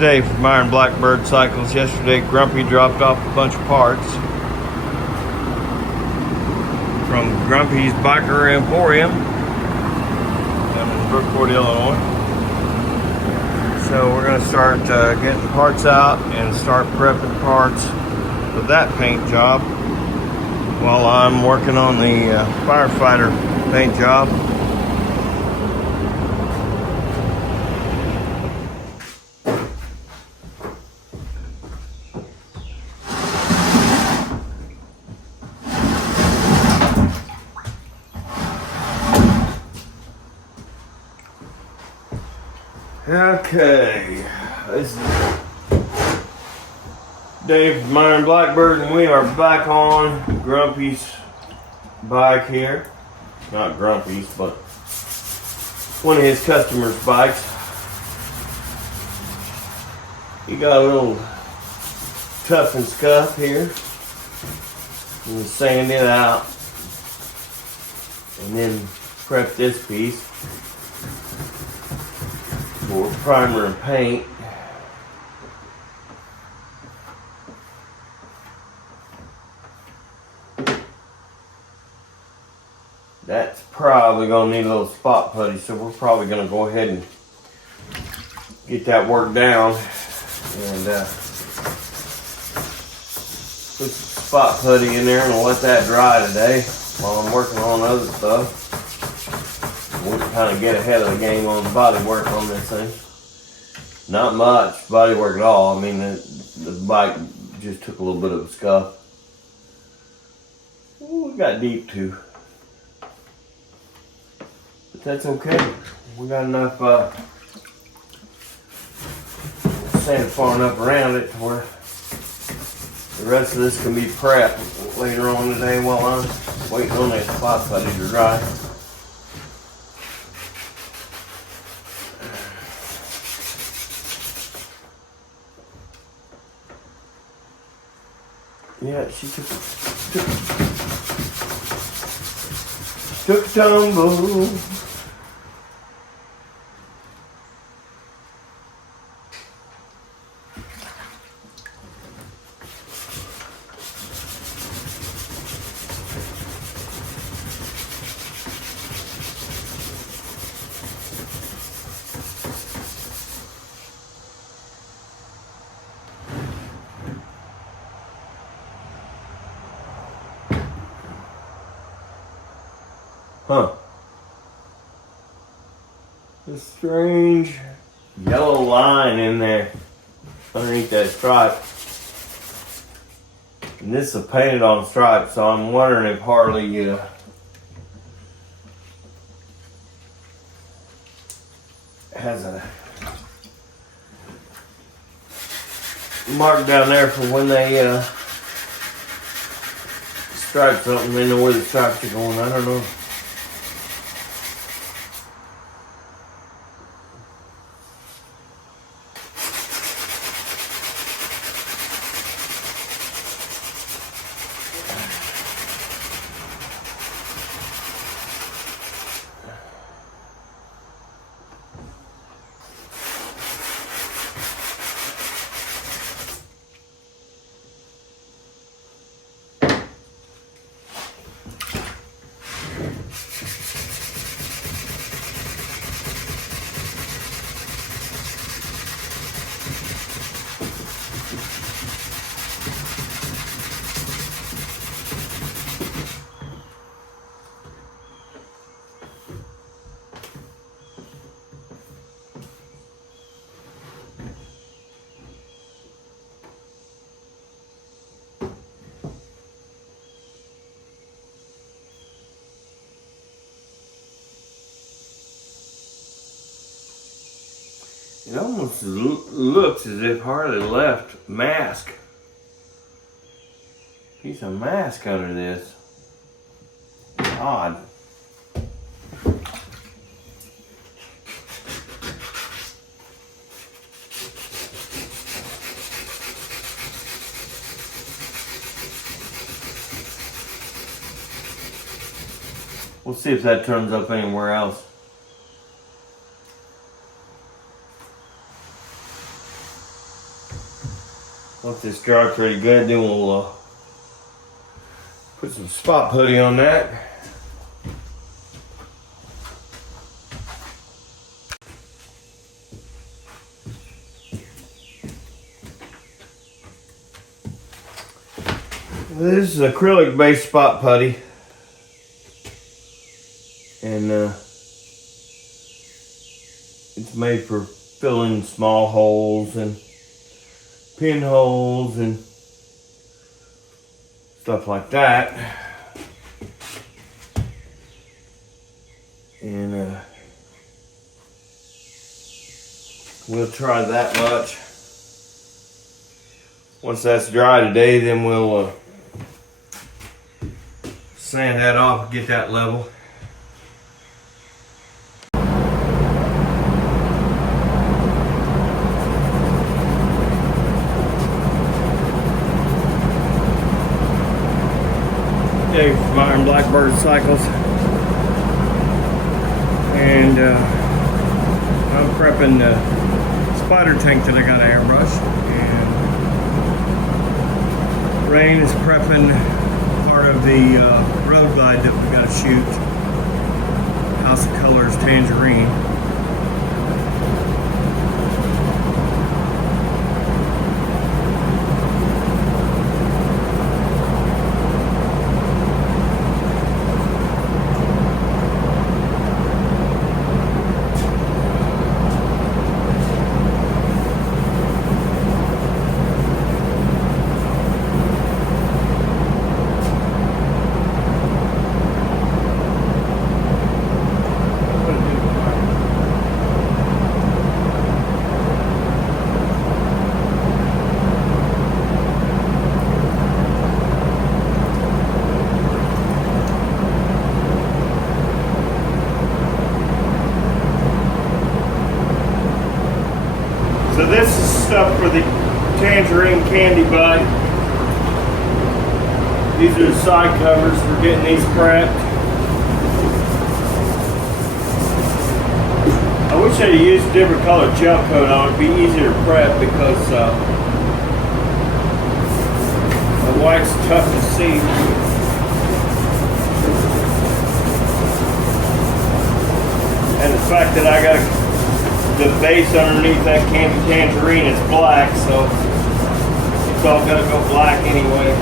Dave from Iron Blackbird Cycles. Yesterday, Grumpy dropped off a bunch of parts from Grumpy's Biker Emporium down in Brookport, Illinois. So we're going to start getting parts out and start prepping parts for that paint job while I'm working on the firefighter paint job. Okay, this is Dave from Iron Blackbird, and we are back on Grumpy's bike here. Not Grumpy's, but one of his customers' bikes. He got a little tough and scuff here. And sand it out, and then prep this piece for primer and paint. That's probably going to need a little spot putty, so we're probably going to go ahead and get that work down and put some spot putty in there and we'll let that dry today while I'm working on other stuff. We'll kind of get ahead of the game on the body work on this thing. Not much body work at all. I mean, the bike just took a little bit of a scuff. Ooh, it got deep too. But that's okay. We got enough sand far enough around it to where the rest of this can be prepped later on today while I'm waiting on that spot putty to dry. Yeah, she took a tumble. Huh. This strange yellow line in there underneath that stripe. And this is a painted on stripe, so I'm wondering if Harley has a mark down there for when they stripe something. They know where the stripes are going. I don't know. It almost looks as if Harley left mask. Piece of mask under this. Odd. We'll see if that turns up anywhere else. Once this dries pretty good, then we'll put some spot putty on that. This is acrylic based spot putty, and it's made for filling small holes and pinholes and stuff like that. And we'll try that much. Once that's dry today, then we'll sand that off and get that level. Dave from Iron Blackbird Cycles, and I'm prepping the spider tank that I got to airbrush, and Rain is prepping part of the Roadglide that we got to shoot, House of Colors Tangerine. So this is stuff for the Tangerine Kandy bite. These are the side covers for getting these prepped. I wish I'd used a different color gel coat on it. It'd be easier to prep because the white's tough to see. And the fact that I got the base underneath that Kandy Tangerine is black, so it's all gonna go black anyway.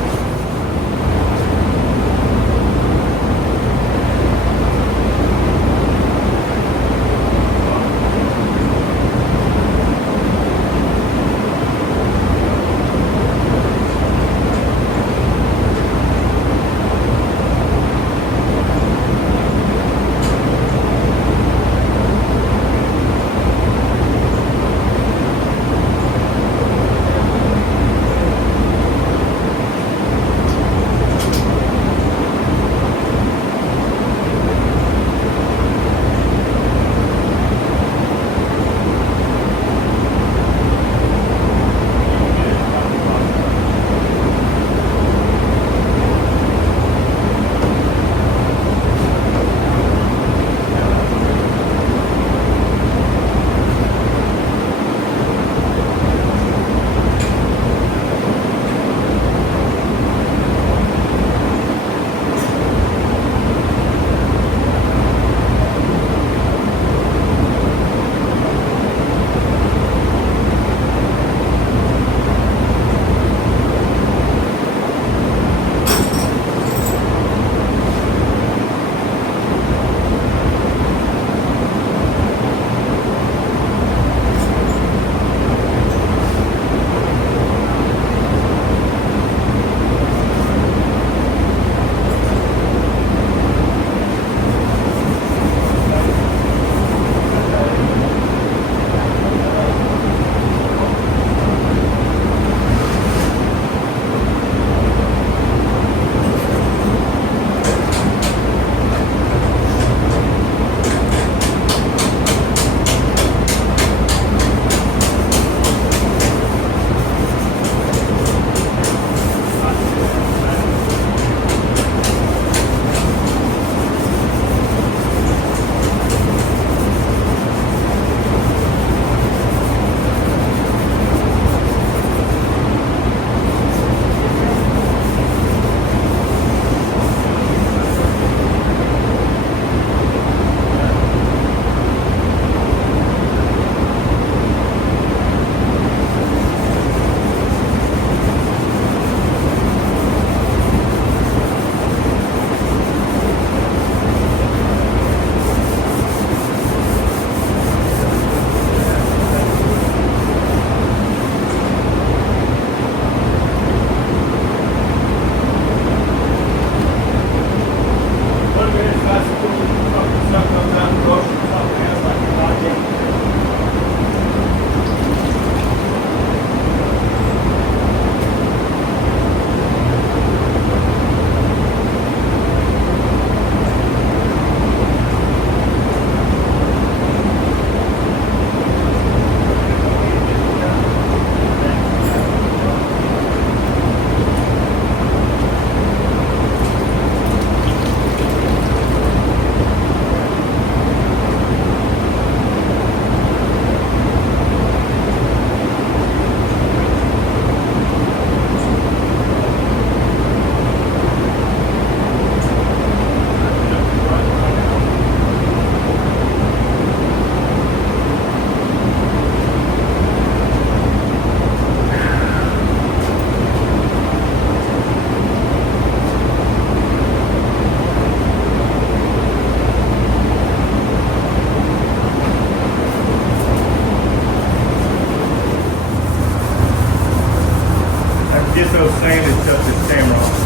banded stuff this camera on.